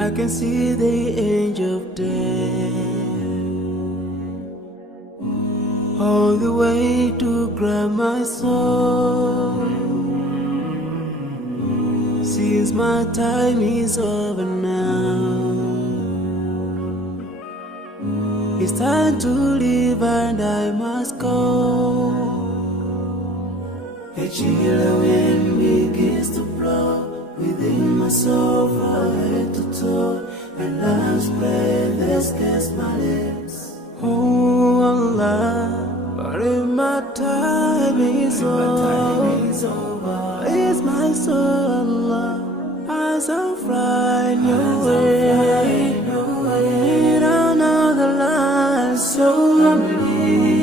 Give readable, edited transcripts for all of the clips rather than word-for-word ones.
I can see the angel of death all the way to grab my soul. Since my time is over now, it's time to leave and I must go. A chilly wind begins to blow within my soul from head to toe, and love's breath escapes my lips. Oh Allah, but if my time is over, it's my soul, Allah, as I'm flying your way, down another line, so I'm leaving.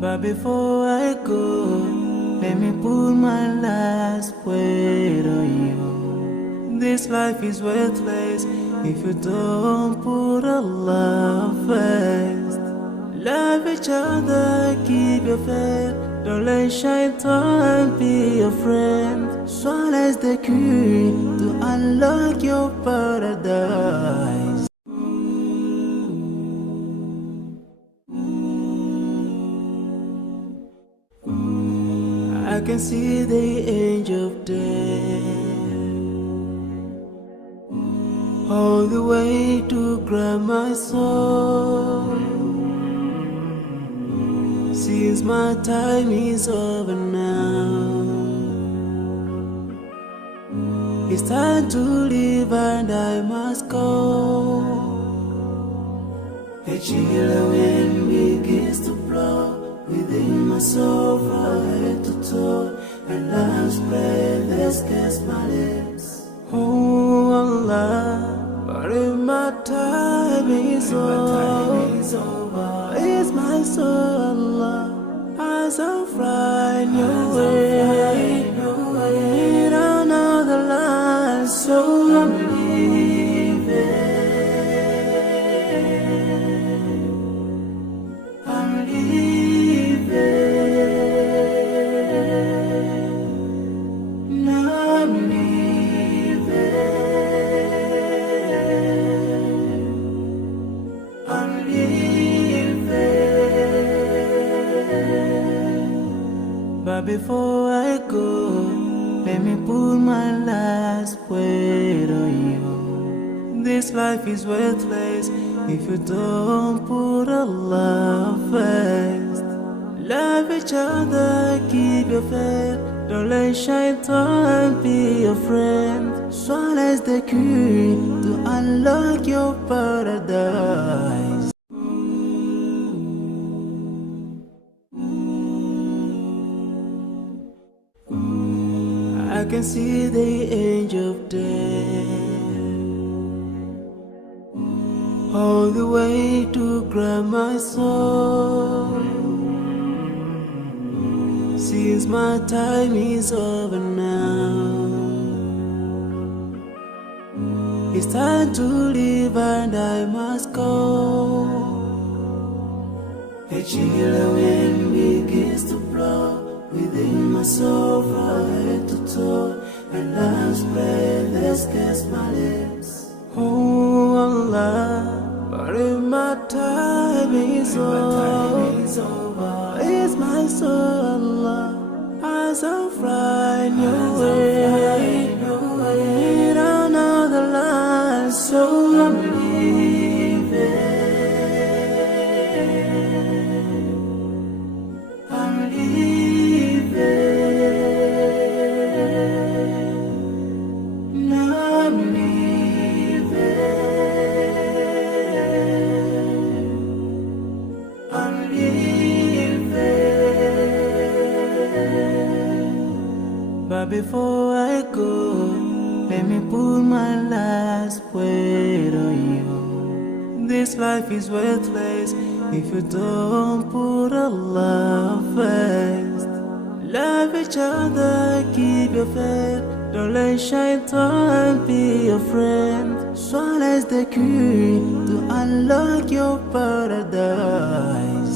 But before I go, let me put my last word on you. This life is worthless if you don't put Allah first. Love each other, keep your faith. Don't let shaitan be your friend. Swallow the key to unlock your paradise. I can see the angel of death all the way to grab my soul. Since my time is over now, it's time to leave and I must go. A chilly wind begins to blow within my soul from head to toe, and love's breath escapes my lips. Oh Allah, but if my time is over, it's my soul, Allah, as I'm flying your way, down another line, so I'm leaving. But before I go, let me put my last word on you. This life is worthless if you don't put Allah first. Love each other, keep your faith. Don't let shaitan be your friend. Swallow the key to unlock your paradise. I can see the angel of death all the way to grab my soul. Since my time is over now, it's time to leave and I must go. A chilly wind begins to blow within my soul from head to toe, and love's breath escapes my lips. Oh Allah, but if my time is over, it's my soul, Allah, as I'm flying your way, down another line, so I'm leaving. But before I go, Let me put my last word on you. This life is worthless if you don't put Allah first. Love each other, keep your faith. Don't let shaitan be your friend. Swallow the key to unlock your paradise.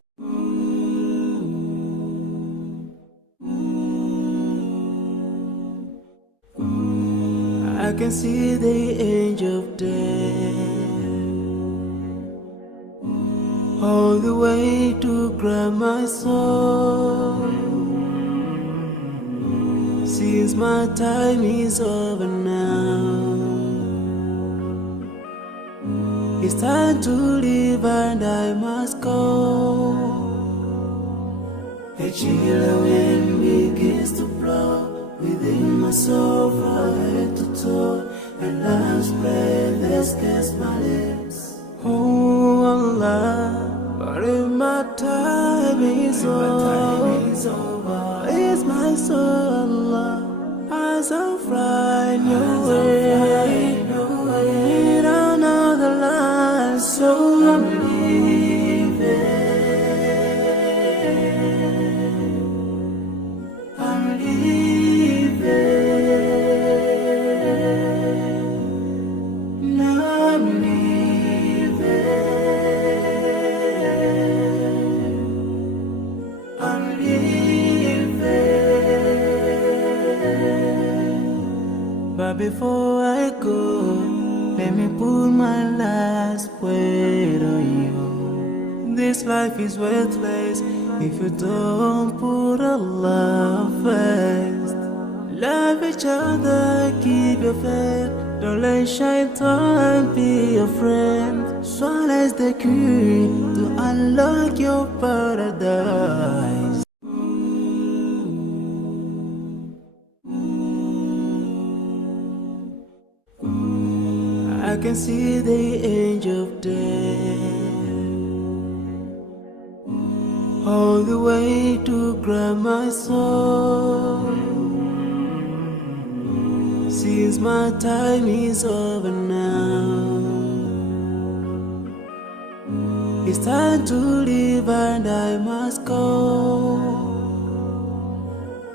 I can see the angel of death all the way to grab my soul. Since my time is over now, it's time to leave and I must go. A chill wind begins to blow within my soul from head to toe, and love's breath escapes my lips. Oh Allah, but if my time is over, it's my soul, Allah, as I'm flying away in another land, so I'm leaving. I'm leaving. Now I'm leaving. I'm leaving. But before I go, let me put my last word on you. This life is worthless if you don't put Allah first. Love each other, keep your faith. Don't let shaitan be your friend. Swallow the key to unlock your paradise. I can see the angel of death all the way to grab my soul. Since my time is over now, it's time to leave and I must go.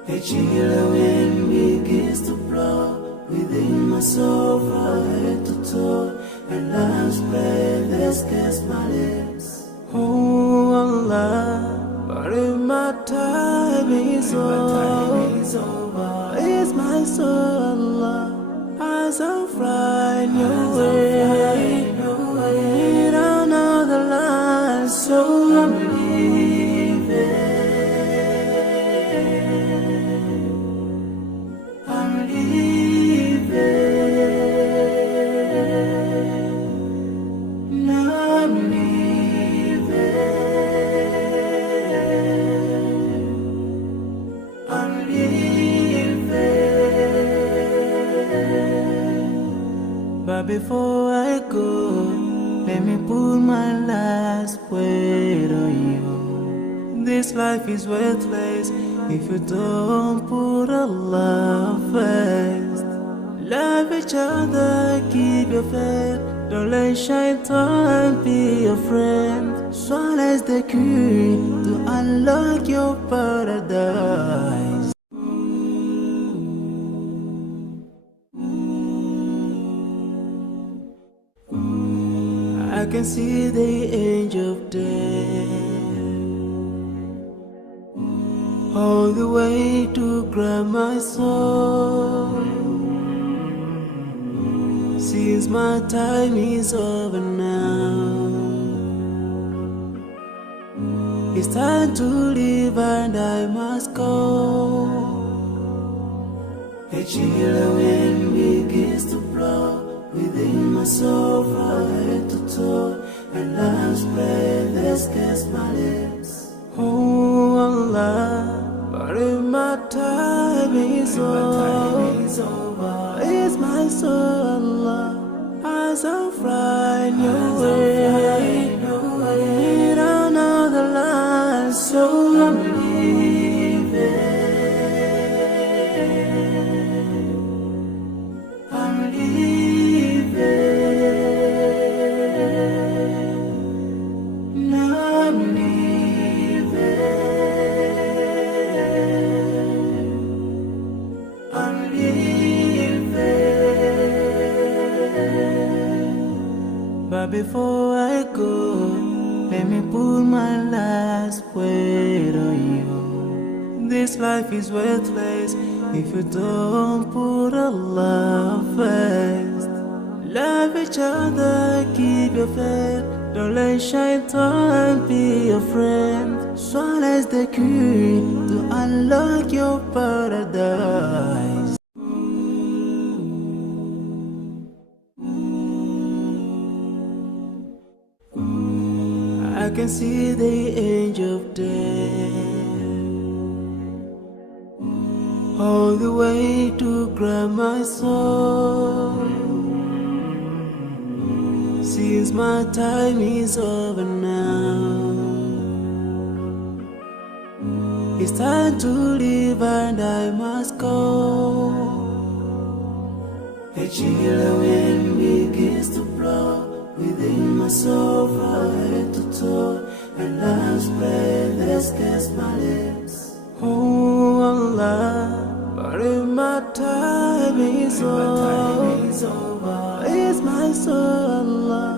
A chill wind begins to blow within my soul from head to toe, and love's breath escapes my lips. Oh Allah, but if my time is over, it's my soul, Allah, as I'm flying away in another land, so I'm leaving. I'm leaving. Now I'm leaving. I'm leaving. But before I go, let me put my last word on you. This life is worthless if you don't put Allah first. Love each other, keep your faith. Don't let shaitan be your friend. Swallow the key to unlock your paradise. I can see the angel of death all the way to grab my soul. Since my time is over now, it's time to leave and I must go. A chill wind begins to blow within my soul from head to toe, and love's breath escapes my lips. Oh Allah, but if my time is over, it's my soul, Allah, as I'm flying away in another land, so I'm leaving. I'm before I go, let me put my last word on you. This life is worthless if you don't put Allah first. Love each other, keep your faith. Don't let shaitan be your friend. Swallow the key to unlock your paradise. I can see the angel of death all the way to grab my soul. Since my time is over now, it's time to leave and I must go. A chilly wind begins to blow within my soul from head to toe, and love's breath escapes my lips. Oh Allah, but if my time is over, it's my soul, Allah,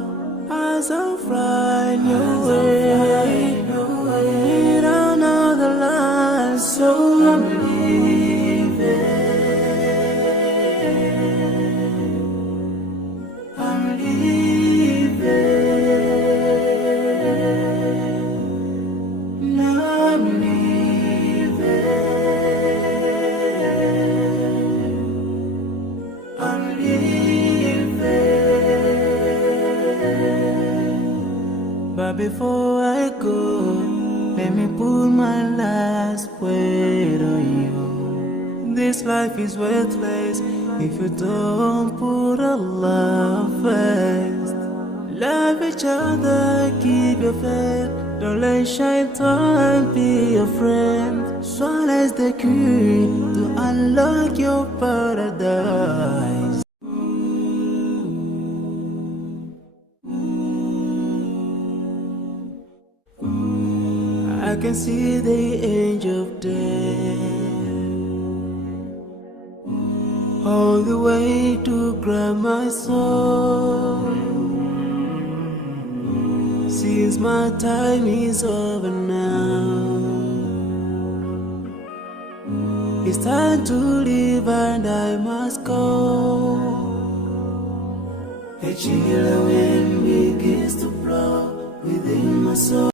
as I find your way, in another life, so I'm leaving. I'm leaving. Now I'm leaving. I'm leaving. But before I go, let me put my last word on you. This life is worthless if you don't put Allah first. Love each other, keep your faith. Don't let shaitan be your friend. Swallow the key to unlock your paradise. I can see the angel of death all the way to grab my soul. Since my time is over now, it's time to leave and I must go. A chilly wind begins to blow within my soul.